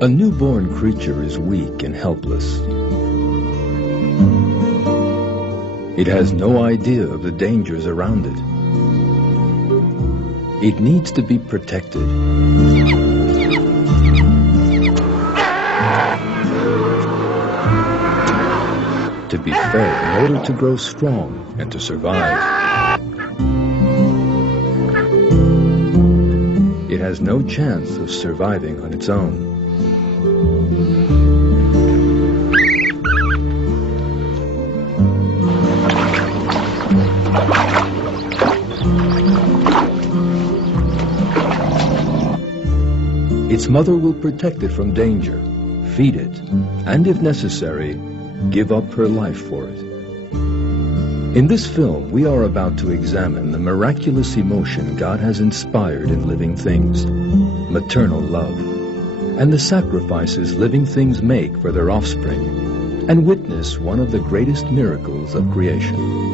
A newborn creature is weak and helpless. It has no idea of the dangers around it. It needs to be protected. To be fed in order to grow strong and to survive. It has no chance of surviving on its own. Its mother will protect it from danger, feed it, and if necessary, give up her life for it. In this film, we are about to examine the miraculous emotion God has inspired in living things, maternal love, and the sacrifices living things make for their offspring, and witness one of the greatest miracles of creation.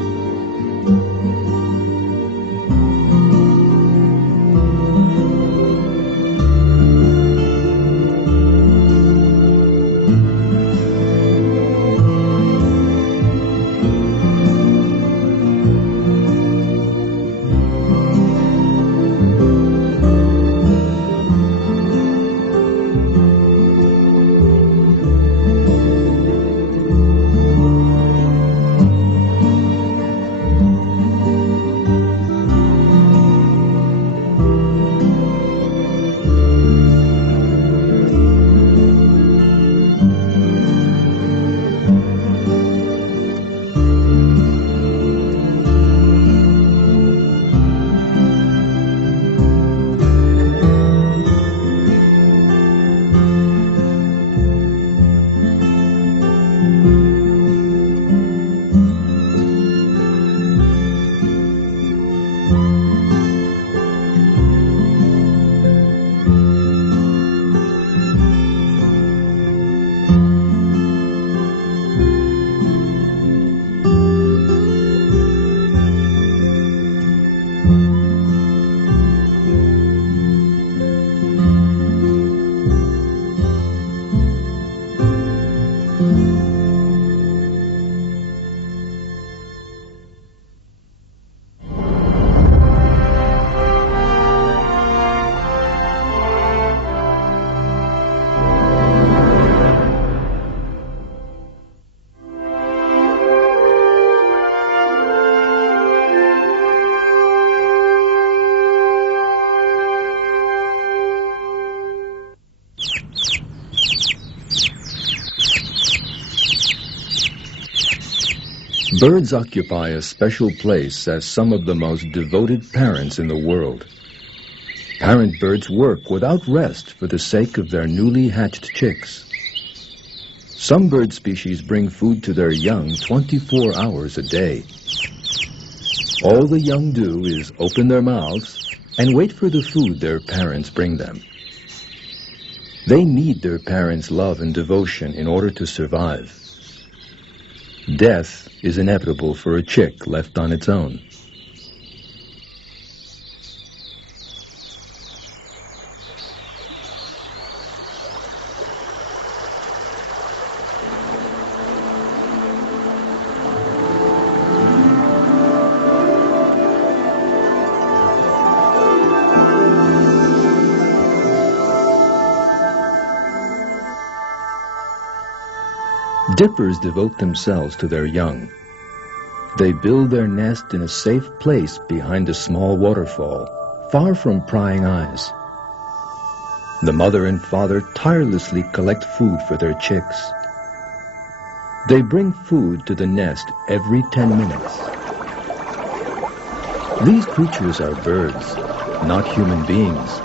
Birds occupy a special place as some of the most devoted parents in the world. Parent birds work without rest for the sake of their newly hatched chicks. Some bird species bring food to their young 24 hours a day. All the young do is open their mouths and wait for the food their parents bring them. They need their parents' love and devotion in order to survive. Death is inevitable for a chick left on its own. Dippers devote themselves to their young. They build their nest in a safe place behind a small waterfall, far from prying eyes. The mother and father tirelessly collect food for their chicks. They bring food to the nest every 10 minutes. These creatures are birds, not human beings.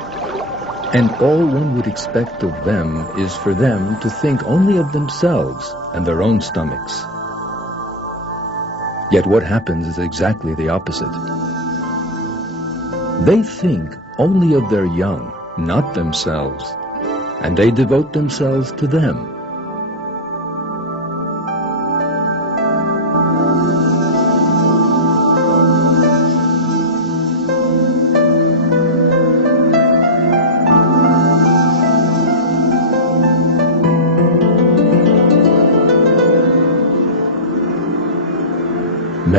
And all one would expect of them is for them to think only of themselves and their own stomachs. Yet what happens is exactly the opposite. They think only of their young, not themselves, and they devote themselves to them.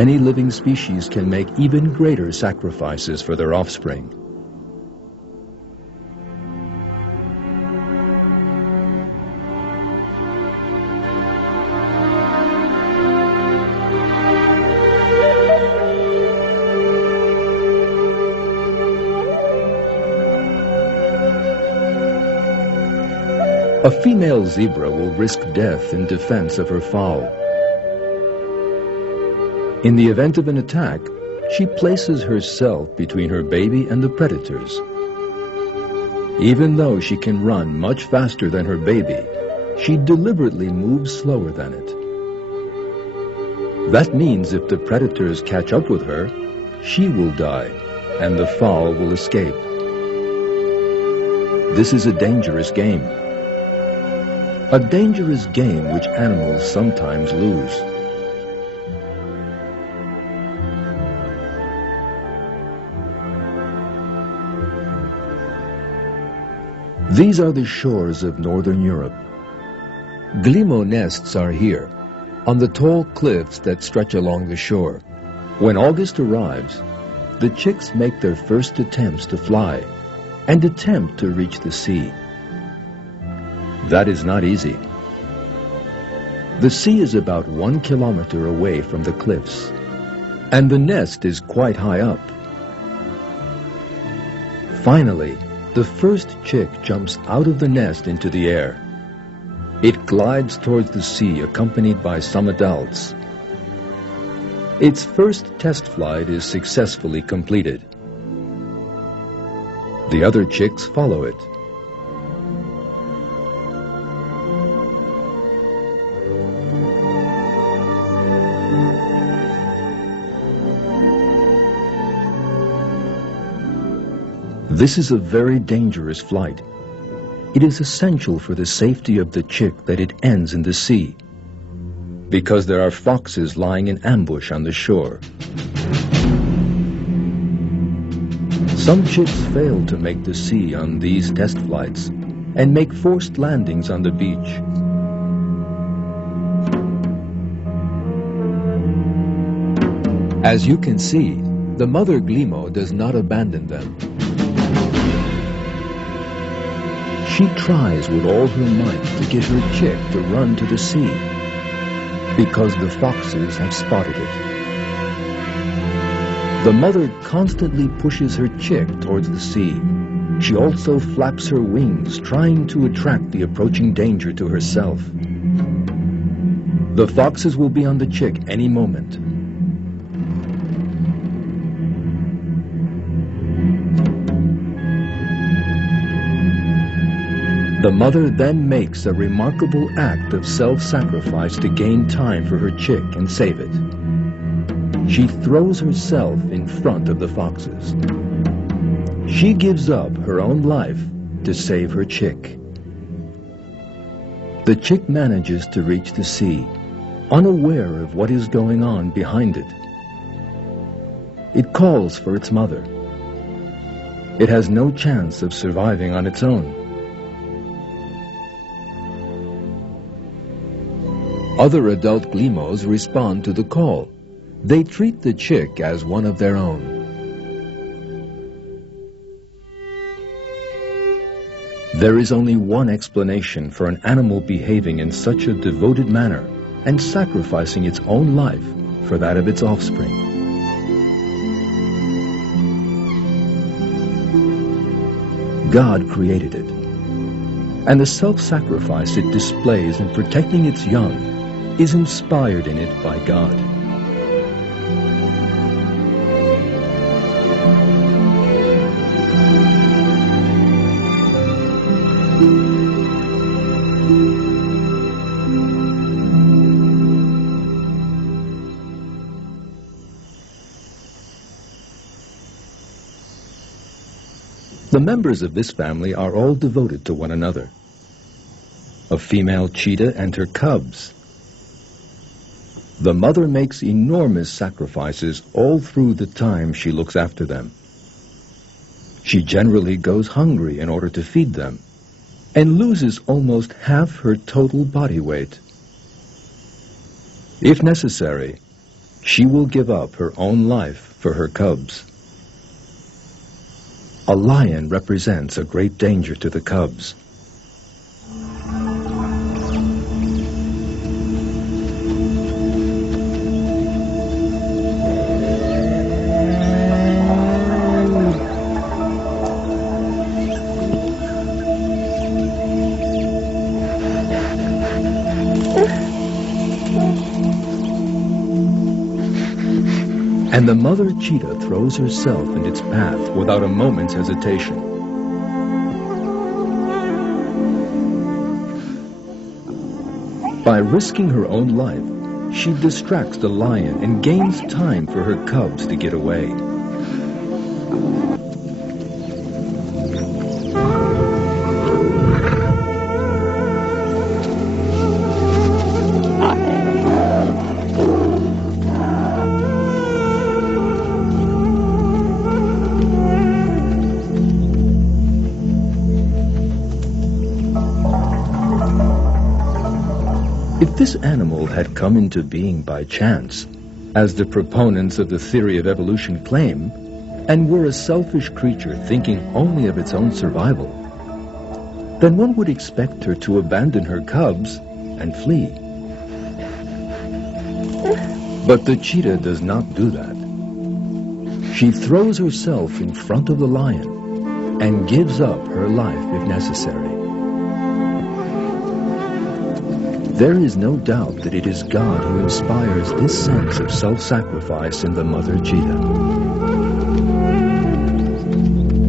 Many living species can make even greater sacrifices for their offspring. A female zebra will risk death in defense of her fowl. In the event of an attack, she places herself between her baby and the predators. Even though she can run much faster than her baby, she deliberately moves slower than it. That means if the predators catch up with her, she will die and the fowl will escape. This is a dangerous game. A dangerous game which animals sometimes lose. These are the shores of northern Europe. Glimo nests are here, on the tall cliffs that stretch along the shore. When August arrives, the chicks make their first attempts to fly and attempt to reach the sea. That is not easy. The sea is about 1 kilometer away from the cliffs, and the nest is quite high up. Finally, the first chick jumps out of the nest into the air. It glides towards the sea accompanied by some adults. Its first test flight is successfully completed. The other chicks follow it. This is a very dangerous flight. It is essential for the safety of the chick that it ends in the sea, because there are foxes lying in ambush on the shore. Some chicks fail to make the sea on these test flights and make forced landings on the beach. As you can see, the mother glimo does not abandon them. She tries with all her might to get her chick to run to the sea, because the foxes have spotted it. The mother constantly pushes her chick towards the sea. She also flaps her wings, trying to attract the approaching danger to herself. The foxes will be on the chick any moment. The mother then makes a remarkable act of self-sacrifice to gain time for her chick and save it. She throws herself in front of the foxes. She gives up her own life to save her chick. The chick manages to reach the sea, unaware of what is going on behind it. It calls for its mother. It has no chance of surviving on its own. Other adult glimos respond to the call. They treat the chick as one of their own. There is only one explanation for an animal behaving in such a devoted manner and sacrificing its own life for that of its offspring. God created it, and the self-sacrifice it displays in protecting its young is inspired in it by God. The members of this family are all devoted to one another. A female cheetah and her cubs. The mother makes enormous sacrifices all through the time she looks after them. She generally goes hungry in order to feed them and loses almost half her total body weight. If necessary, She will give up her own life for her cubs. A lion represents a great danger to the cubs. And the mother cheetah throws herself in its path without a moment's hesitation. By risking her own life, she distracts the lion and gains time for her cubs to get away. If this animal had come into being by chance, as the proponents of the theory of evolution claim, and were a selfish creature thinking only of its own survival, then one would expect her to abandon her cubs and flee. But the cheetah does not do that. She throws herself in front of the lion and gives up her life if necessary. There is no doubt that it is God who inspires this sense of self-sacrifice in the mother cheetah.